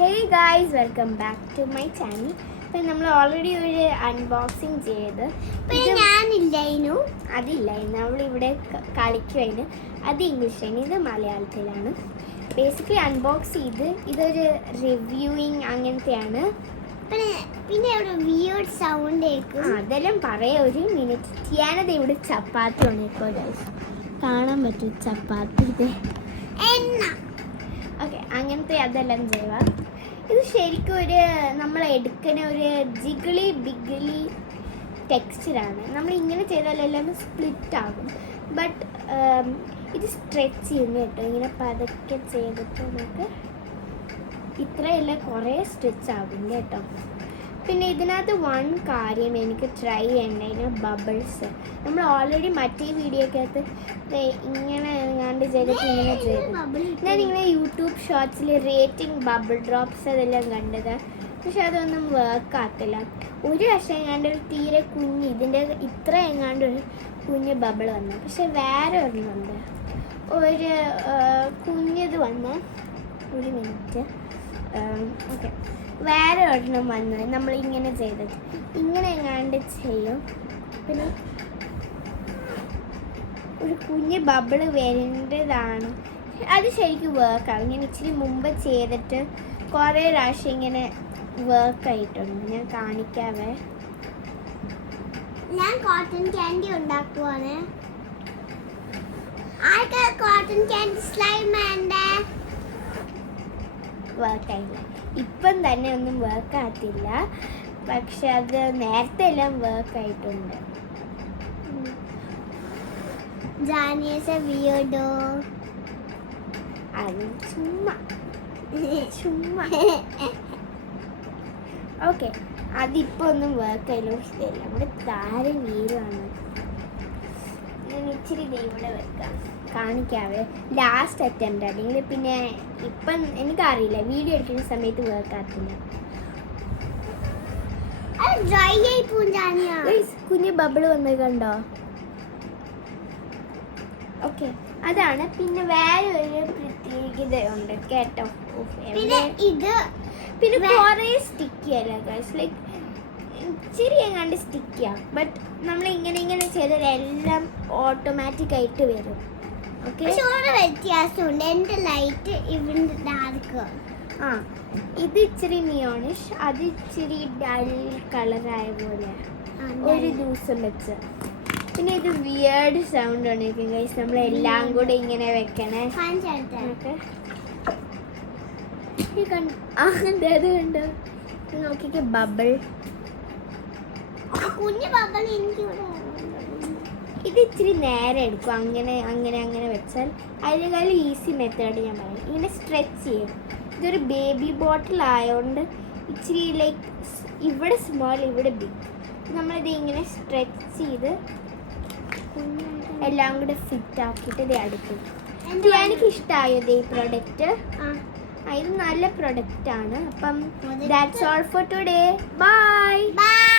Hey guys, welcome back to my channel. അപ്പോൾ നമ്മൾ already ഒരു അൺബോക്സിങ് ചെയ്ത് ഞാനില്ലായിരുന്നു നമ്മളിവിടെ കളിക്കുമായിരുന്നു. അത് ഇംഗ്ലീഷിലാണ്, ഇത് മലയാളത്തിലാണ്. ബേസിക്കലി അൺബോക്സ് ചെയ്ത് ഇതൊരു റിവ്യൂയിങ് അങ്ങനത്തെയാണ്. പിന്നെ ഇവിടെ വിയേർഡ് സൗണ്ട് അതെല്ലാം പറയാം. ഒരു മിനിറ്റ്. ടിയാനത് ഇവിടെ ചപ്പാത്തി ഉണക്കോ ഗൈസ്, കാണാൻ പറ്റും ചപ്പാത്തി. ഓക്കെ, അങ്ങനത്തെ അതെല്ലാം ചെയ്യുക. ഇത് ശരിക്കും ഒരു നമ്മൾ എടുക്കുന്ന ഒരു ജിഗിളി ബിഗിളി ടെക്സ്ചറാണ്. നമ്മൾ ഇങ്ങനെ ചെയ്താലെല്ലാം സ്പ്ലിറ്റ് ആകും. ബട്ട് ഇത് സ്ട്രെച്ച് ചെയ്യുന്നു കേട്ടോ. ഇങ്ങനെ പതുക്കെ ചെയ്തിട്ട് നമുക്ക് ഇത്രയല്ല കുറേ സ്ട്രെച്ച് ആകും കേട്ടോ. പിന്നെ ഇതിനകത്ത് വൺ കാര്യം എനിക്ക് ട്രൈ ചെയ്യേണ്ടതിന് ബബിൾസ്. നമ്മൾ ഓൾറെഡി മറ്റേ വീഡിയോക്കകത്ത് ഇങ്ങനെ എങ്ങാണ്ട് ചെയ്തിട്ട് ഇങ്ങനെ ചെയ്തു. ഞാനിങ്ങനെ യൂട്യൂബ് ഷോർട്സിൽ റേറ്റിംഗ് ബബിൾ ഡ്രോപ്സ് അതെല്ലാം കണ്ടത്. പക്ഷെ അതൊന്നും വർക്ക് ആകത്തില്ല. ഒരു വർഷം എങ്ങാണ്ട് ഒരു തീരെ കുഞ്ഞ് ഇതിൻ്റെ ഇത്ര എങ്ങാണ്ട് ഒരു കുഞ്ഞ് ബബിൾ വന്നു. പക്ഷെ വേറെ ഒരെണ്ണമുണ്ട്, ഒരു കുഞ്ഞത് വന്ന്. ഒരു മിനിറ്റ്. ഓക്കെ, വേറെ ഒരെണ്ണം വന്നത് നമ്മളിങ്ങനെ ചെയ്തത് ഇങ്ങനെ എങ്ങാണ്ട് ചെയ്യും. പിന്നെ ഒരു കുഞ്ഞ് ബബിള് വരേണ്ടതാണ്. അത് ശരിക്കും വർക്കാവും. ഞാൻ ഇച്ചിരി മുമ്പ് ചെയ്തിട്ട് കുറേ പ്രാവശ്യം ഇങ്ങനെ വർക്കായിട്ടുണ്ട്. ഞാൻ കാണിക്കാവേ. ഞാൻ കോട്ടൺ ക്യാൻഡി ഉണ്ടാക്കുവാണ്. ആൾക്കാർ കോട്ടൺ ക്യാൻഡി സ്ലൈം വർക്കായില്ല. ഇപ്പം തന്നെ ഒന്നും വർക്കാകത്തില്ല, പക്ഷെ അത് നേരത്തെ എല്ലാം വർക്കായിട്ടുണ്ട്. അത് ചുമ്മാ ഓക്കെ, അതിപ്പോൾ ഒന്നും വർക്കായില്ല. പക്ഷെ എല്ലാം കൂടെ താരെ വീരാണ്. ഞാൻ ഇച്ചിരി ഇവിടെ വെക്കാം, കാണിക്കാവേ. ലാസ്റ്റ് അറ്റംപ്റ്റ് അല്ലെങ്കിൽ പിന്നെ ഇപ്പം എനിക്കറിയില്ല, വീഡിയോ എടുക്കുന്ന സമയത്ത് വർക്കാകത്തില്ല. കുഞ്ഞ് ബബിള് വന്നത് കണ്ടോ? ഓക്കെ, അതാണ്. പിന്നെ വേറെ ഒരു പ്രത്യേകതയുണ്ട് കേട്ടോ. പിന്നെ കുറേ സ്റ്റിക്കി അല്ല ഗൈസ്, ലൈക്ക് ഇച്ചിരി എങ്ങാണ്ട് സ്റ്റിക്കിയാണ്. ബട്ട് നമ്മൾ ഇങ്ങനെ ചെയ്താൽ എല്ലാം ഓട്ടോമാറ്റിക് ആയിട്ട് വരും. ഓക്കെ, വ്യത്യാസമുണ്ട്. എൻ്റെ ലൈറ്റ് ഇവിടെ ഡാർക്ക്. ഇത് ഇച്ചിരി നിയോണിഷ്, അത് ഇച്ചിരി ഡൾ കളറായ പോലെ ഒരു ദിവസം വെച്ച്. പിന്നെ ഇത് വിയേർഡ് സൗണ്ട് ഉണ്ടായിരിക്കും ഗൈസ്. നമ്മളെല്ലാം കൂടെ ഇങ്ങനെ വെക്കണേ. അത് കണ്ടോ, നോക്കിക്കേ ബബിൾ, കുഞ്ഞു ബബിൾ. ഇത് ഇച്ചിരി നേരെ എടുക്കും. അങ്ങനെ വെച്ചാൽ അതിനേക്കാളും ഈസി മെത്തേഡ് ഞാൻ പറയും. ഇങ്ങനെ സ്ട്രെച്ച് ചെയ്യും. ഇതൊരു ബേബി ബോട്ടിൽ ആയതുകൊണ്ട് ഇച്ചിരി ലൈക്ക് ഇവിടെ സ്മോൾ ഇവിടെ ബിഗ്. നമ്മളിത് ഇങ്ങനെ സ്ട്രെച്ച് ചെയ്ത് എല്ലാം കൂടെ ഫിറ്റ് ആക്കിയിട്ട് ഇത് അടുക്കും. എനിക്ക് ഇഷ്ടമായത് ഈ പ്രൊഡക്റ്റ്. ഇത് നല്ല പ്രൊഡക്റ്റ് ആണ്. അപ്പം that's all for today. By.